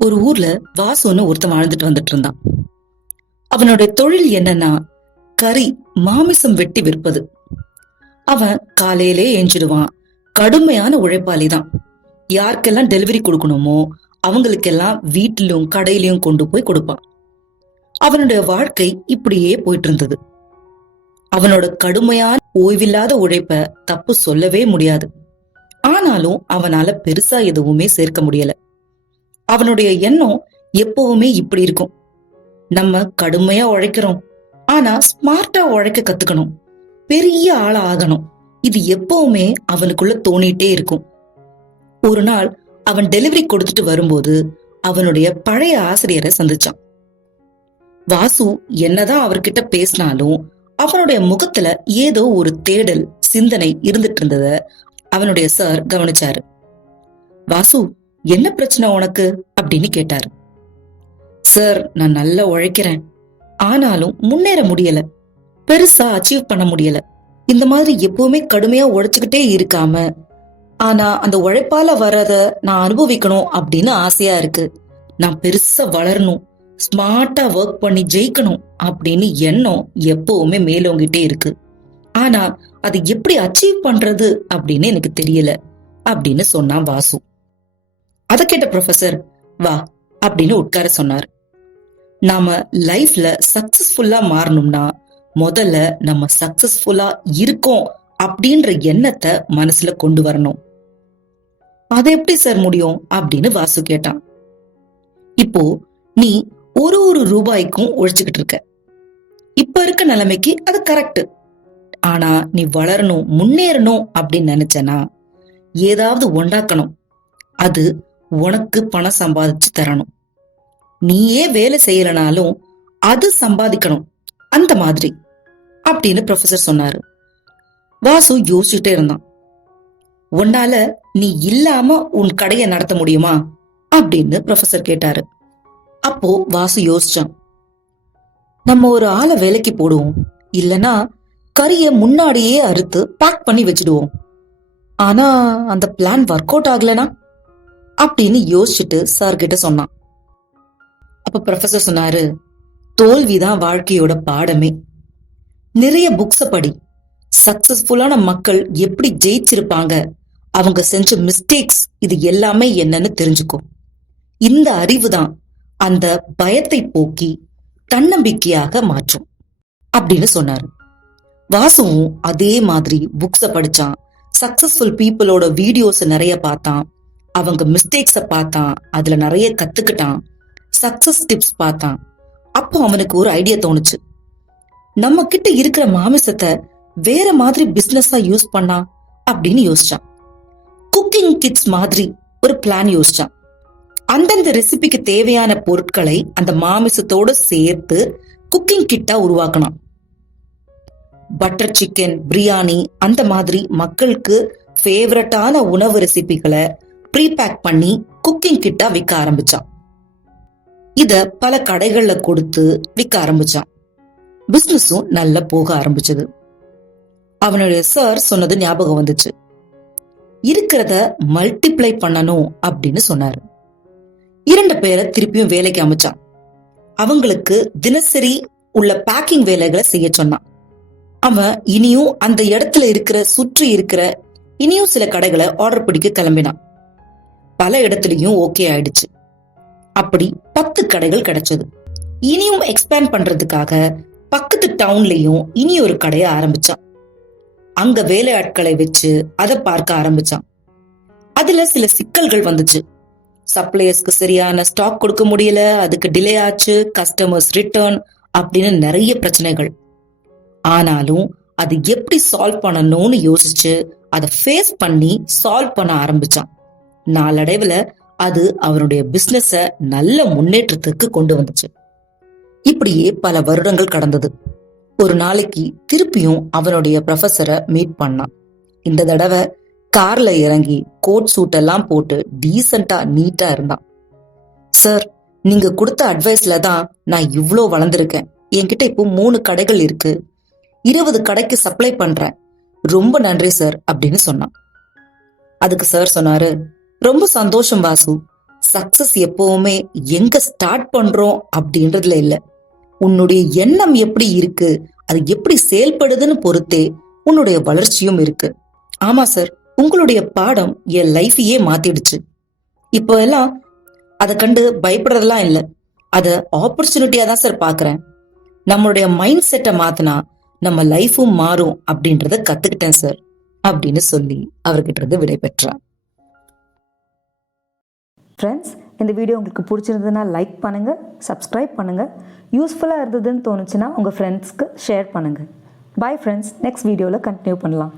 ஒரு ஊர்ல வாசுன்னு ஒருத்தன் வாழ்ந்துட்டு வந்துட்டு இருந்தான். அவனுடைய தொழில் என்னன்னா கறி, மாமிசம் வெட்டி விற்பது. அவன் காலையிலே எஞ்சிடுவான். கடுமையான உழைப்பாளி தான். யாருக்கெல்லாம் டெலிவரி கொடுக்கணுமோ அவங்களுக்கெல்லாம் வீட்டிலும் கடையிலயும் கொண்டு போய் கொடுப்பான். அவனுடைய வாழ்க்கை இப்படியே போயிட்டு இருந்தது. அவனோட கடுமையான ஓய்வில்லாத உழைப்ப தப்பு சொல்லவே முடியாது. ஆனாலும் அவனால பெருசா எதுவுமே சேர்க்க முடியல. அவனுடைய எண்ணம் எப்பவுமே இப்படி இருக்கும்: நம்ம கடுமையா உழைக்கிறோம், ஆனா ஸ்மார்ட்டா உழைக்க கத்துக்கணும், பெரிய ஆளா ஆகணும். இது எப்பவுமே அவனுக்குள்ள தோணிட்டே இருக்கும். ஒரு நாள் அவன் டெலிவரி கொடுத்துட்டு வரும்போது அவனுடைய பழைய ஆசிரியரை சந்திச்சான். வாசு என்னதான் அவர்கிட்ட பேசினாலும் அவனுடைய முகத்துல ஏதோ ஒரு தேடல், சிந்தனை இருந்துட்டு இருந்தத அவனுடைய சார் கவனிச்சாரு. வாசு, என்ன பிரச்சனை உனக்கு அப்படின்னு கேட்டாரு. சார், நான் நல்லா உழைக்கிறேன், ஆனாலும் முன்னேற முடியல, பெருசா அச்சீவ் பண்ண முடியல. இந்த மாதிரி எப்பவுமே கடுமையா உழைச்சுக்கிட்டே இருக்காம, ஆனா அந்த உழைப்பால வர்றத நான் அனுபவிக்கணும் அப்படின்னு ஆசையா இருக்கு. நான் பெருசா வளரணும், ஸ்மார்ட்டா ஒர்க் பண்ணி ஜெயிக்கணும் அப்படின்னு எண்ணம் எப்பவுமே மேலோங்கிட்டே இருக்கு. ஆனா அது எப்படி அச்சீவ் பண்றது அப்படின்னு எனக்கு தெரியல அப்படின்னு சொன்னான் வாசு. அத கேட்ட ப்ரொஃபசர், வா அப்படின்னு உட்கார சொன்னார். நாம லைஃப்ல சக்சஸ்ஃபுல்லா மாறணும்னா முதல்ல நம்ம சக்சஸ்ஃபுல்லா இருக்கோம் அப்படின்ற எண்ணத்தை மனசுல கொண்டு வரணும். அது எப்படி சார் முடியும் அப்படின்னு வாசு கேட்டான். இப்போ நீ ஒரு ஒரு ரூபாய்க்கும் உழைச்சுக்கிட்டு இருக்க. இப்ப இருக்க நிலைமைக்கு அது கரெக்ட். ஆனா நீ வளரணும், முன்னேறணும் அப்படின்னு நினைச்சனா ஏதாவது உண்டாக்கணும். அது உனக்கு பணம் சம்பாதிச்சு தரணும். நீயே வேலை செய்யலனாலும் அது சம்பாதிக்கணும், அந்த மாதிரி அப்படின்னு ப்ரொஃபசர் சொன்னாரு. வாசு யோசிச்சுட்டே இருந்தான். உன்னால நீ இல்லாம உன் கடையை நடத்த முடியுமா அப்படின்னு ப்ரொஃபசர் கேட்டாரு. அப்போ வாசு யோசிச்சான். நம்ம ஒரு ஆளை வேலைக்கு போடுவோம், இல்லனா கறிய முன்னாடியே அறுத்து பேக் பண்ணி வச்சிடுவோம். ஆனா அந்த பிளான் ஒர்க் அவுட் ஆகலனா அப்படின்னு யோசிச்சுட்டு சார் கிட்ட சொன்னான். அப்ப ப்ரொஃபசர் சொன்னாரு, தோல்விதான் வாழ்க்கையோட பாடமே. நிறைய புக்ஸ படி, சக்சஸ்ஃபுல்லான மக்கள் எப்படி ஜெயிச்சிருப்பாங்க, அவங்க செஞ்ச மிஸ்டேக்ஸ் இது எல்லாமே என்னன்னு தெரிஞ்சுக்கோ. இந்த அறிவுதான் அந்த பயத்தை போக்கி தன்னம்பிக்கையாக மாற்றும் அப்படின்னு சொன்னாரு. வாசுவும் அதே மாதிரி புக்ஸ படிச்சான். சக்சஸ்ஃபுல் பீப்புளோட வீடியோஸ் நிறைய பார்த்தான். அவங்க மிஸ்டேக்ஸ பார்த்தான், அதுல நிறைய கத்துக்கிட்டான். சக்சஸ் டிப்ஸ் பார்த்தான். அப்போ அவனுக்கு ஒரு ஐடியா தோணுச்சு. நம்ம கிட்ட இருக்கிற மாமிசத்தை வேற மாதிரி பிசினஸா யூஸ் பண்ணா அப்படின்னு யோசிச்சான். குக்கிங் கிட்ஸ் மாதிரி ஒரு பிளான் யோசிச்சான். அந்தந்த ரெசிபிக்கு தேவையான பொருட்களை அந்த மாமிசத்தோட சேர்த்து குக்கிங் கிட்டா உருவாக்கணும். பட்டர் சிக்கன், பிரியாணி அந்த மாதிரி மக்களுக்கு ஃபேவரட்டான உணவு ரெசிபிகளை ப்ரீபேக் பண்ணி குக்கிங் கிட்டா விற்க ஆரம்பிச்சான். இத பல கடைகள்ல கொடுத்து விற்க ஆரம்பிச்சான். பிசினஸும் நல்லா போக ஆரம்பிச்சது. அவனுடைய சார் சொன்னது ஞாபகம் வந்துச்சு. இருக்கிறத மல்டிப்ளை பண்ணணும் அப்படின்னு சொன்னாரு. 2 பேரை திருப்பியும் வேலைக்கு அமைச்சான். அவங்களுக்கு தினசரி உள்ள பேக்கிங் வேலைகளை செய்ய சொன்னான். அவன் இனியும் அந்த இடத்துல இருக்கிற சுற்றி இருக்கிற இனியும் சில கடைகளை ஆர்டர் பிடிக்க கிளம்பினான். பல இடத்துலயும் ஓகே ஆயிடுச்சு. அப்படி 10 கடைகள் கிடைச்சது. இனியும் எக்ஸ்பேண்ட் பண்றதுக்காக பக்கத்து டவுன்லயும் இனி ஒரு கடையை ஆரம்பிச்சான். அங்க வேலையாட்களை வச்சு அதை பார்க்க ஆரம்பிச்சான். அதுல சில சிக்கல்கள் வந்துச்சு. சப்ளையர்ஸ்க்கு சரியான ஸ்டாக் கொடுக்க முடியல, அதுக்கு டிலே ஆச்சு, கஸ்டமர்ஸ் ரிட்டர்ன் அப்படின்னு நிறைய பிரச்சனைகள். ஆனாலும் அது எப்படி சால்வ் பண்ணணும்னு யோசிச்சு அதை ஃபேஸ் பண்ணி சால்வ் பண்ண ஆரம்பிச்சான். நாளடைவுல அது அவனுடைய பிசினஸ நல்ல முன்னேற்றத்துக்கு கொண்டு வந்துச்சு. இப்படியே பல வருடங்கள் கடந்தது. ஒரு நாளைக்கு திருப்பியும் அவனுடைய ப்ரொஃபஸரை மீட் பண்ணான். இந்த தடவை கார்ல இறங்கி கோட் சூட் எல்லாம் போட்டு டீசென்டா நீட்டா இருந்தான். சார், நீங்க கொடுத்த அட்வைஸ்ல தான் நான் இவ்ளோ வளர்ந்திருக்கேன். என்கிட்ட இப்போ 3 கடைகள் இருக்கு, 20 கடைக்கு சப்ளை பண்றேன். ரொம்ப நன்றி சார் அப்படின்னு சொன்னான். அதுக்கு சார் சொன்னாரு, ரொம்ப சந்தோஷம் வாசு, சக்சஸ் எப்பவுமே எங்க ஸ்டார்ட் பண்றோம் அப்படின்றதுல இல்ல, உன்னுடைய எண்ணம் எப்படி இருக்கு, அது எப்படி செயல்படுதுன்னு பொறுத்தே உன்னுடைய வளர்ச்சியும் இருக்கு. ஆமா சார், உங்களுடைய பாடம் என் லைஃபையே மாத்திடுச்சு. இப்போ எல்லாம் அதை கண்டு பயப்படுறதெல்லாம் இல்ல, அத ஆப்பர்ச்சுனிட்டியா தான் சார் பாக்குறேன். நம்மளுடைய மைண்ட் செட்டை மாத்தினா நம்ம லைஃபும் மாறும் அப்படின்றத கத்துக்கிட்டேன் சார் அப்படின்னு சொல்லி அவர்கிட்ட இருந்து விடை பெற்றான். ஃப்ரெண்ட்ஸ், இந்த வீடியோ உங்களுக்கு பிடிச்சிருந்ததுன்னா லைக் பண்ணுங்கள், சப்ஸ்கிரைப் பண்ணுங்கள். யூஸ்ஃபுல்லாக இருந்ததுன்னு தோணுச்சுன்னா உங்கள் ஃப்ரெண்ட்ஸ்க்கு ஷேர் பண்ணுங்கள். பாய் ஃப்ரெண்ட்ஸ், நெக்ஸ்ட் வீடியோவில் கண்டினியூ பண்ணலாம்.